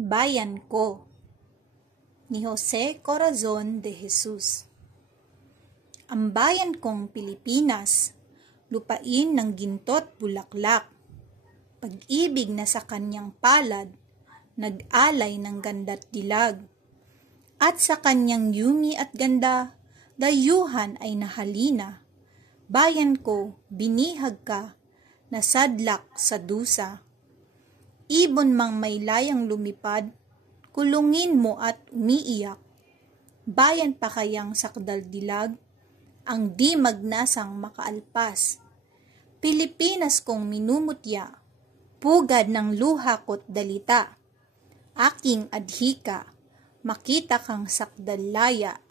Bayan ko ni Jose Corazon de Jesus. Ang bayan kong Pilipinas, lupain ng ginto't bulaklak, pag-ibig na sa kanyang palad, nag-alay ng ganda't dilag, at sa kanyang yumi at ganda, dayuhan ay nahalina. Bayan ko, binihag ka, nasadlak sa dusa. Ibon mang may layang lumipad, kulungin mo at umiiyak. Bayan pa kayang sakdaldilag, ang di magnasang makaalpas. Pilipinas kong minumutya, pugad ng luha ko't dalita. Aking adhika, makita kang sakdalaya,